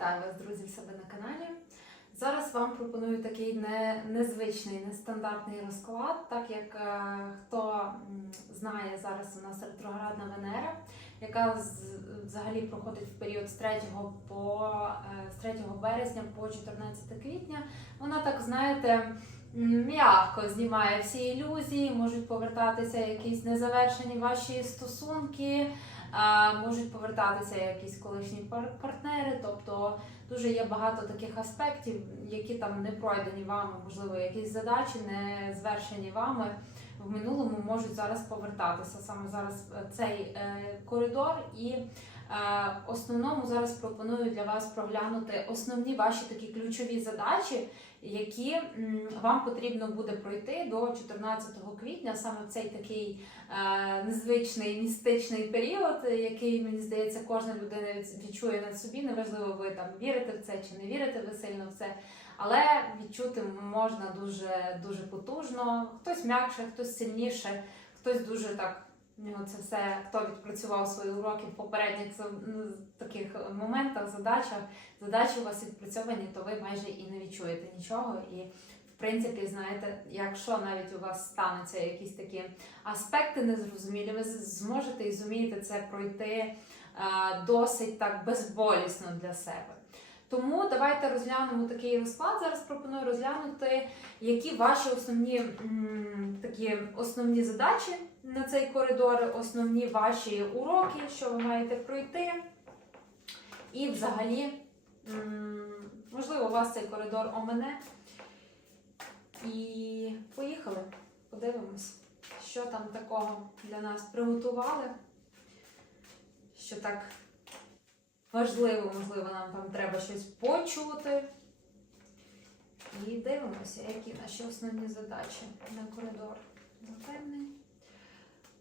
Вітаю вас, друзі, в себе на каналі. Зараз вам пропоную такий не, незвичний, нестандартний розклад, так як е, хто знає, зараз у нас ретроградна Венера, яка з, взагалі проходить в період з 3 по е, з 3 березня по 14 квітня. Вона так, знаєте, м'яко знімає всі ілюзії, можуть повертатися якісь незавершені ваші стосунки. Можуть повертатися якісь колишні пар- партнери, тобто дуже є багато таких аспектів, які там не пройдені вами, можливо, якісь задачі не звершені вами в минулому можуть зараз повертатися. Саме зараз е, цей е, коридор і е, основному зараз пропоную для вас проглянути основні ваші такі ключові задачі, які вам потрібно буде пройти до 14 квітня, саме цей такий е, незвичний містичний період, який мені здається, кожна людина відчує на собі. Неважливо, ви там вірите в це чи не вірите ви сильно в це. Але відчути можна дуже дуже потужно. Хтось м'якше, хтось сильніше, хтось дуже так. Нього це все, хто відпрацював свої уроки в попередніх ну, таких моментах, задачах. Задачі у вас відпрацьовані, то ви майже і не відчуєте нічого. І в принципі, знаєте, якщо навіть у вас стануться якісь такі аспекти незрозумілі, ви зможете і зумієте це пройти е, досить так безболісно для себе. Тому давайте розглянемо такий розклад. Зараз пропоную розглянути, які ваші основні такі основні задачі на цей коридор, основні ваші уроки, що ви маєте пройти. І взагалі, можливо, у вас цей коридор омене. І поїхали, подивимось, що там такого для нас приготували. Що так важливо, можливо, нам там треба щось почути. І дивимося, які наші основні задачі на коридор. Напевне.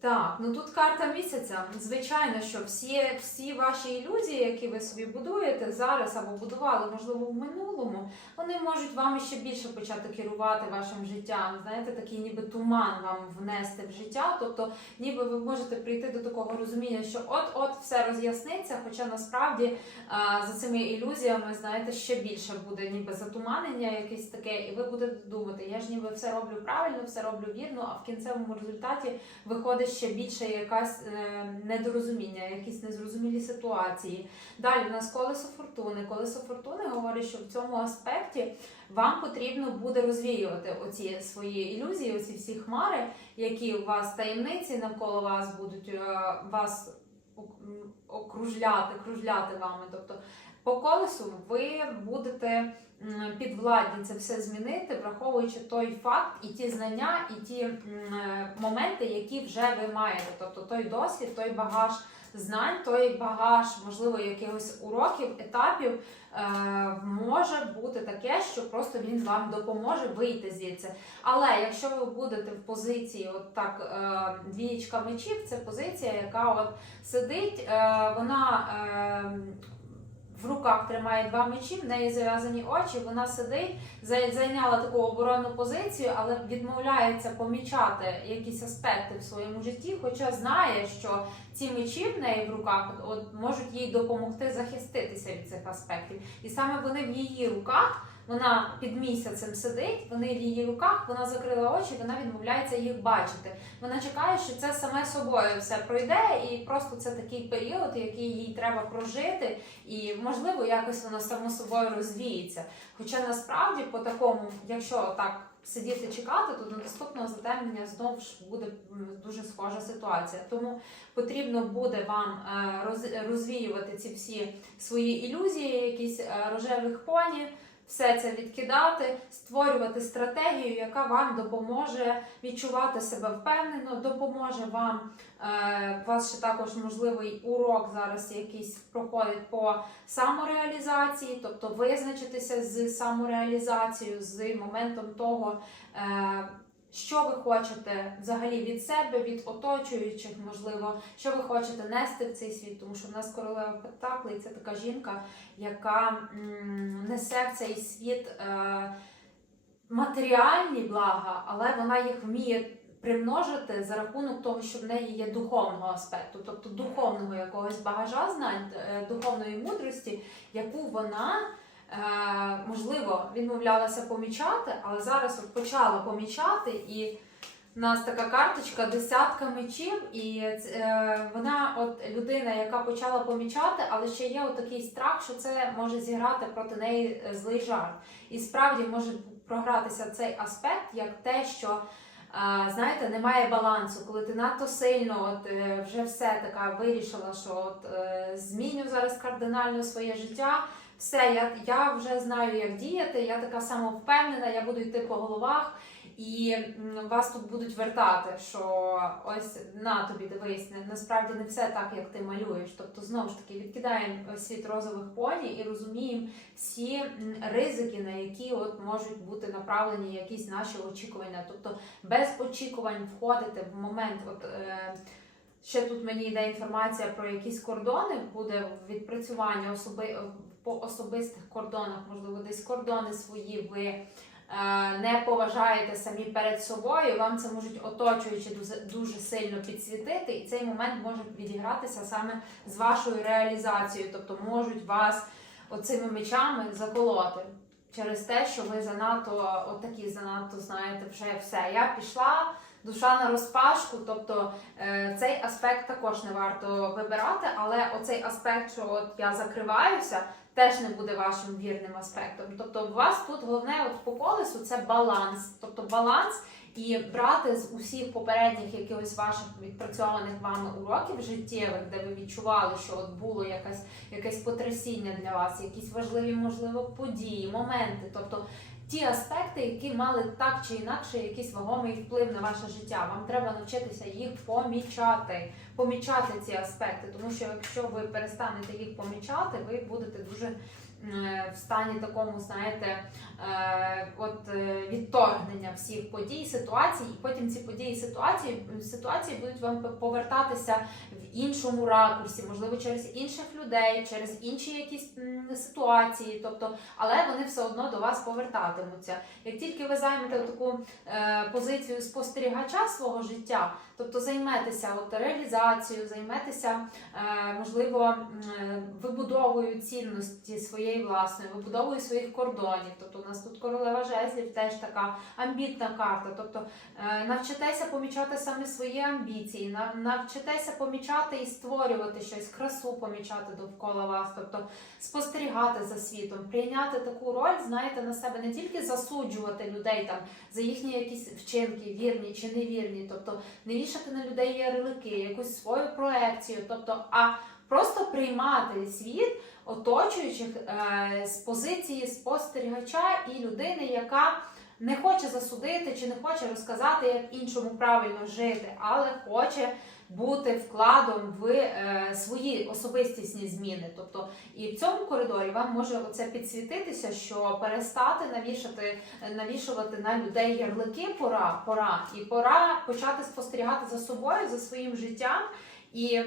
Так, ну тут карта місяця. Звичайно, що всі, всі ваші ілюзії, які ви собі будуєте зараз або будували, можливо, в минулому, вони можуть вам ще більше почати керувати вашим життям. Знаєте, такий ніби туман вам внести в життя. Тобто, ніби ви можете прийти до такого розуміння, що от-от все роз'ясниться, хоча насправді а, за цими ілюзіями, знаєте, ще більше буде ніби затуманення, якесь таке, і ви будете думати, я ж ніби все роблю правильно, все роблю вірно, а в кінцевому результаті виходить ще більше якась е, недорозуміння, якісь незрозумілі ситуації. Далі у нас колесо фортуни. Колесо фортуни говорить, що в цьому аспекті вам потрібно буде розвіювати оці свої ілюзії, оці всі хмари, які у вас таємниці навколо вас будуть е, вас окружляти, кружляти вами. Тобто по колесу ви будете підвладні це все змінити, враховуючи той факт і ті знання, і ті моменти, які вже ви маєте. Тобто той досвід, той багаж знань, той багаж, можливо, якихось уроків, етапів. е, Може бути таке, що просто він вам допоможе вийти звідси. Але якщо ви будете в позиції, от так, е, двієчка мечів, це позиція, яка от сидить, е, вона в руках тримає два мечі, в неї зав'язані очі, вона сидить, зай- зайняла таку оборонну позицію, але відмовляється помічати якісь аспекти в своєму житті, хоча знає, що ці мечі в неї в руках от, можуть їй допомогти захиститися від цих аспектів. І саме вони в її руках. Вона під місяцем сидить, вони в її руках, вона закрила очі, вона відмовляється їх бачити. Вона чекає, що це саме собою все пройде, і просто це такий період, який їй треба прожити, і можливо якось воно само собою розвіється. Хоча насправді по такому, якщо так сидіти чекати, то до наступного затемнення знову ж буде дуже схожа ситуація. Тому потрібно буде вам е, розвіювати ці всі свої ілюзії, якісь е, рожевих поні все це відкидати, створювати стратегію, яка вам допоможе відчувати себе впевнено, допоможе вам. Е, у вас ще також можливий урок зараз якийсь проходить по самореалізації, тобто визначитися з самореалізацією, з моментом того. Що ви хочете взагалі від себе, від оточуючих, можливо, що ви хочете нести в цей світ, тому що в нас королева Пентаклей це така жінка, яка несе в цей світ е, матеріальні блага, але вона їх вміє примножити за рахунок того, що в неї є духовного аспекту, тобто духовного якогось багажа знань, е, духовної мудрості, яку вона. Е, Можливо, відмовлялася помічати, але зараз от почала помічати, і у нас така карточка десятка мечів, і е, вона, от людина, яка почала помічати, але ще є от такий страх, що це може зіграти проти неї е, злий жарт. І справді може програтися цей аспект як те, що знаєте, немає балансу, коли ти надто сильно от, вже все така вирішила, що от, зміню зараз кардинально своє життя. Все, я, я вже знаю, як діяти, я така самовпевнена, я буду йти по головах, і вас тут будуть вертати, що ось на тобі дивись, насправді не все так, як ти малюєш. Тобто, знову ж таки, відкидаємо світ розових поні і розуміємо всі ризики, на які от можуть бути направлені якісь наші очікування. Тобто, без очікувань входити в момент, от. Е, Ще тут мені йде інформація про якісь кордони, буде відпрацювання особи по особистих кордонах, можливо, десь кордони свої ви е, не поважаєте самі перед собою. Вам це можуть оточуючи дуже, сильно підсвітити, і цей момент може відігратися саме з вашою реалізацією, тобто можуть вас оцими мечами заколоти. Через те, що ви занадто отакі, занадто знаєте, вже все. Я пішла, душа на розпашку. Тобто е, цей аспект також не варто вибирати, але оцей аспект, що от я закриваюся, теж не буде вашим вірним аспектом. Тобто, у вас тут головне от по колесу це баланс, тобто баланс. І брати з усіх попередніх якихось ваших відпрацьованих вами уроків життєвих, де ви відчували, що от було якесь, якесь потрясіння для вас, якісь важливі, можливо, події, моменти, тобто ті аспекти, які мали так чи інакше якийсь вагомий вплив на ваше життя. Вам треба навчитися їх помічати, помічати ці аспекти, тому що якщо ви перестанете їх помічати, ви будете дуже в стані такому, знаєте, е, от е, відторгнення всіх подій, ситуацій, і потім ці події, ситуації, ситуації будуть вам повертатися в іншому ракурсі, можливо, через інших людей, через інші якісь ситуації, тобто, але вони все одно до вас повертатимуться. Як тільки ви займете таку е, позицію спостерігача свого життя, тобто займетеся от реалізацією, займетеся, е, можливо, е, вибудовою цінності своєї власної, вибудовою своїх кордонів. Тобто, у нас тут королева жезлів теж така амбітна карта. Тобто е, навчитеся помічати саме свої амбіції, нав- навчитеся помічати і створювати щось, красу помічати довкола вас, тобто спостерігати за світом, прийняти таку роль, знаєте, на себе не тільки засуджувати людей там за їхні якісь вчинки, вірні чи невірні, тобто не вішати на людей ярлики, якусь свою проекцію, тобто, а просто приймати світ оточуючих е, з позиції спостерігача і людини, яка не хоче засудити чи не хоче розказати, як іншому правильно жити, але хоче бути вкладом в е, свої особистісні зміни. Тобто, і в цьому коридорі вам може оце підсвітитися, що перестати навішати, навішувати на людей ярлики пора, пора, і пора почати спостерігати за собою, за своїм життям і.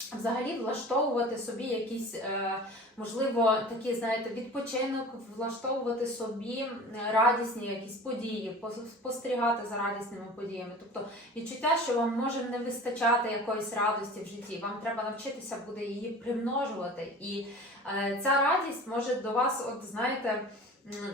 Взагалі влаштовувати собі якісь, е, можливо, такі, знаєте, відпочинок, влаштовувати собі е, радісні якісь події, спостерігати за радісними подіями. Тобто відчуття, що вам може не вистачати якоїсь радості в житті, вам треба навчитися буде її примножувати. І е, ця радість може до вас, от знаєте.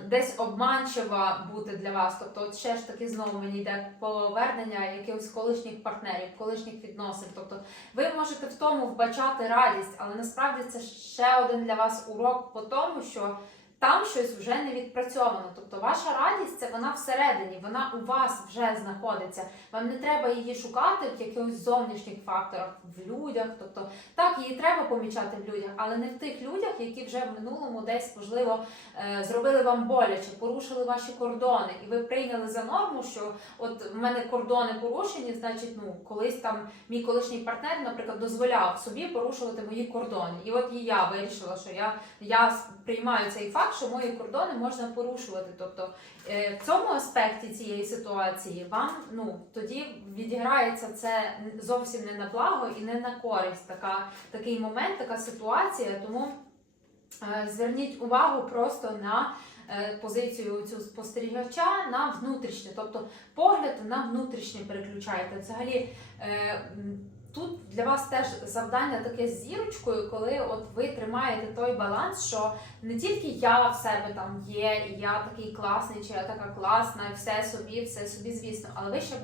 Десь обманчива бути для вас, тобто, от ще ж таки знову мені йде повернення якихось колишніх партнерів, колишніх відносин. Тобто ви можете в тому вбачати радість, але насправді це ще один для вас урок по тому, що там щось вже не відпрацьовано. Тобто ваша радість це вона всередині, вона у вас вже знаходиться. Вам не треба її шукати в якихось зовнішніх факторах, в людях. Тобто так, її треба помічати в людях, але не в тих людях, які вже в минулому десь можливо е, зробили вам боляче, порушили ваші кордони, і ви прийняли за норму, що от в мене кордони порушені, значить, ну колись там мій колишній партнер, наприклад, дозволяв собі порушувати мої кордони. І от і я вирішила, що я, я приймаю цей факт, що мої кордони можна порушувати. Тобто е, в цьому аспекті цієї ситуації вам ну тоді відіграється це зовсім не на благо і не на користь. Така такий момент, така ситуація. Тому е, зверніть увагу просто на е, позицію цю спостерігача на внутрішнє, тобто погляд на внутрішнє переключаєте. Взагалі тут для вас теж завдання таке з зірочкою, коли от ви тримаєте той баланс, що не тільки я в себе там є, і я такий класний, чи я така класна, все собі, все собі, звісно, але ви ще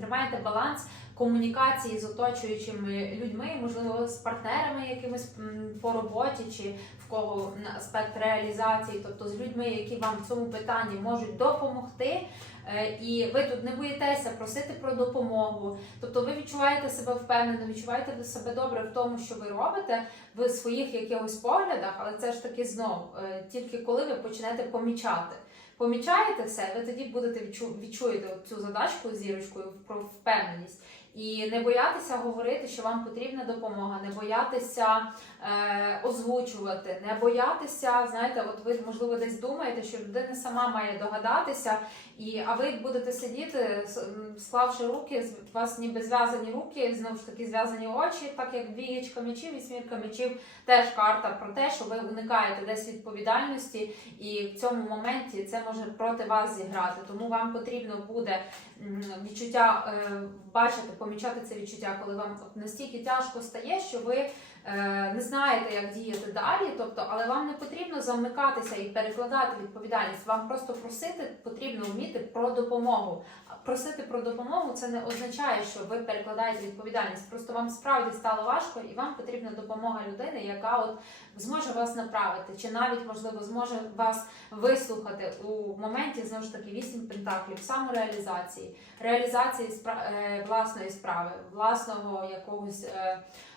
тримаєте баланс комунікації з оточуючими людьми, можливо, з партнерами якимись по роботі, чи в кого аспект реалізації, тобто з людьми, які вам в цьому питанні можуть допомогти. Е, І ви тут не боїтеся просити про допомогу, тобто ви відчуваєте себе впевнено, відчуваєте себе добре в тому, що ви робите в своїх якихось поглядах, але це ж таки знов е, тільки коли ви почнете помічати. Помічаєте все, ви тоді будете відчу, відчуєте цю задачку зірочкою про впевненість. І не боятися говорити, що вам потрібна допомога, не боятися е, озвучувати, не боятися, знаєте, от ви можливо десь думаєте, що людина сама має догадатися, і а ви будете сидіти, склавши руки, у вас ніби зв'язані руки, знову ж таки зв'язані очі, так як двієчка мечів і смірка мечів теж карта про те, що ви уникаєте десь відповідальності, і в цьому моменті це може проти вас зіграти. Тому вам потрібно буде відчуття е, бачити, помічати це відчуття, коли вам от настільки тяжко стає, що ви. Е, Не знаєте, як діяти далі, тобто, але вам не потрібно замикатися і перекладати відповідальність. Вам просто просити потрібно вміти про допомогу. Просити про допомогу це не означає, що ви перекладаєте відповідальність. Просто вам справді стало важко, і вам потрібна допомога людини, яка от зможе вас направити, чи навіть можливо зможе вас вислухати у моменті знову ж таки вісім пентаклів, самореалізації, реалізації спра- е, власної справи, власного якогось.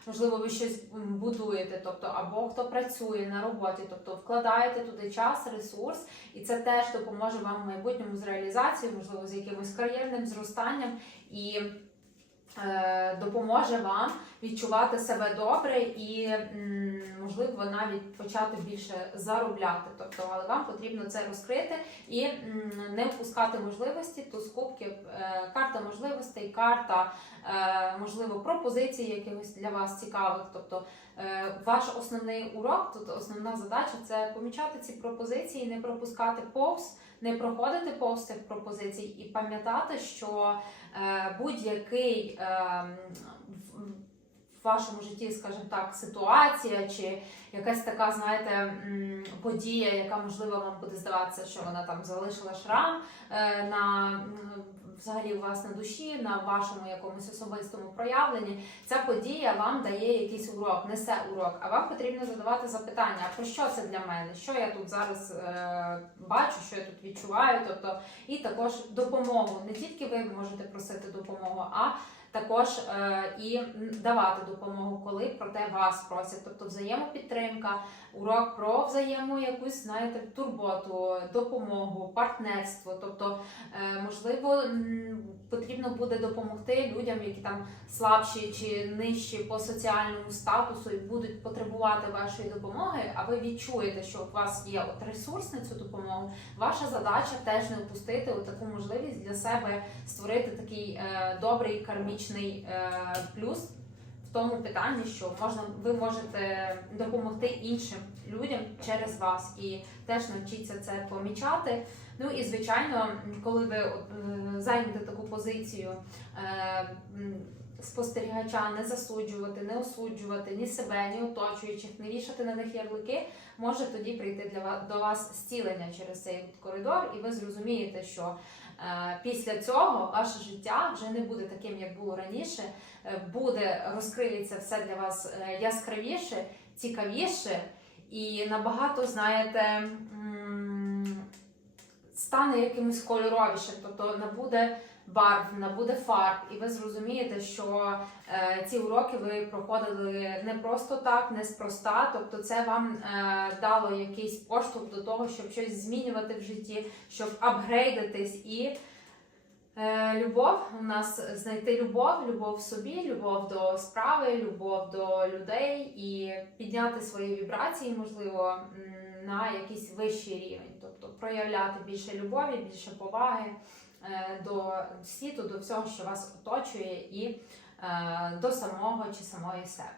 Можливо, ви щось будуєте, тобто або хто працює на роботі, тобто вкладаєте туди час, ресурс, і це теж допоможе вам в майбутньому з реалізацією, можливо, з якимось кар'єрним зростанням. І допоможе вам відчувати себе добре і, можливо, навіть почати більше заробляти. Тобто, але вам потрібно це розкрити і не впускати можливості. Туз кубків, е, карта можливостей, карта е, можливо пропозицій якихось для вас цікавих. Тобто е, ваш основний урок, тут основна задача це помічати ці пропозиції, не пропускати повз, не проходити повз цих пропозицій і пам'ятати, що е, будь-який е, в- вашому житті, скажімо так, ситуація чи якась така, знаєте, подія, яка можливо вам буде здаватися, що вона там залишила шрам е, на взагалі у вас на душі, на вашому якомусь особистому проявленні. Ця подія вам дає якийсь урок, несе урок. А вам потрібно задавати запитання: про що це для мене? Що я тут зараз е, бачу, що я тут відчуваю? Тобто, і також допомогу. Не тільки ви можете просити допомогу, а також е, і давати допомогу, коли про те вас просять. Тобто взаємопідтримка, урок про взаємо якусь, знаєте, турботу, допомогу, партнерство. Тобто, е, можливо, потрібно буде допомогти людям, які там слабші чи нижчі по соціальному статусу і будуть потребувати вашої допомоги, а ви відчуєте, що у вас є от ресурс на цю допомогу. Ваша задача теж не впустити таку можливість для себе створити такий е, добрий кармічний е, плюс в тому питанні, що можна ви можете допомогти іншим людям через вас і теж навчіться це помічати. Ну і звичайно, коли ви зайняте е, займете таку позицію е, спостерігача, не засуджувати, не осуджувати ні себе, ні оточуючих, не вішати на них ярлики, може тоді прийти для вас до вас зцілення через цей коридор, і ви зрозумієте, що е, після цього ваше життя вже не буде таким, як було раніше. е, Буде розкриється все для вас е, яскравіше, цікавіше і набагато, знаєте, стане якимось кольоровішим, тобто набуде барв, набуде фарб, і ви зрозумієте, що е, ці уроки ви проходили не просто так, не спроста. Тобто, це вам е, дало якийсь поштовх до того, щоб щось змінювати в житті, щоб апгрейдитись і. Е, Любов у нас знайти любов, любов в собі, любов до справи, любов до людей і підняти свої вібрації, можливо, на якийсь вищий рівень, тобто проявляти більше любові, більше поваги до світу, до всього, що вас оточує, і е, до самого чи самої себе.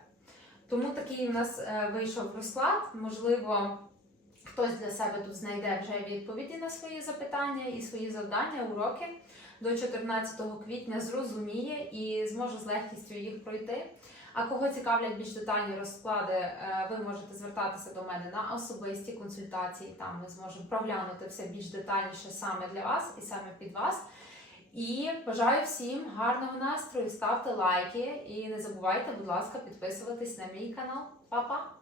Тому такий у нас е, вийшов розклад. Можливо, Хтось для себе тут знайде вже відповіді на свої запитання і свої завдання, уроки до 14 квітня зрозуміє і зможе з легкістю їх пройти. А кого цікавлять більш детальні розклади, е, ви можете звертатися до мене на особисті консультації. Там ми зможемо проглянути все більш детальніше саме для вас і саме під вас. І бажаю всім гарного настрою, ставте лайки і не забувайте, будь ласка, підписуватись на мій канал. Па-па!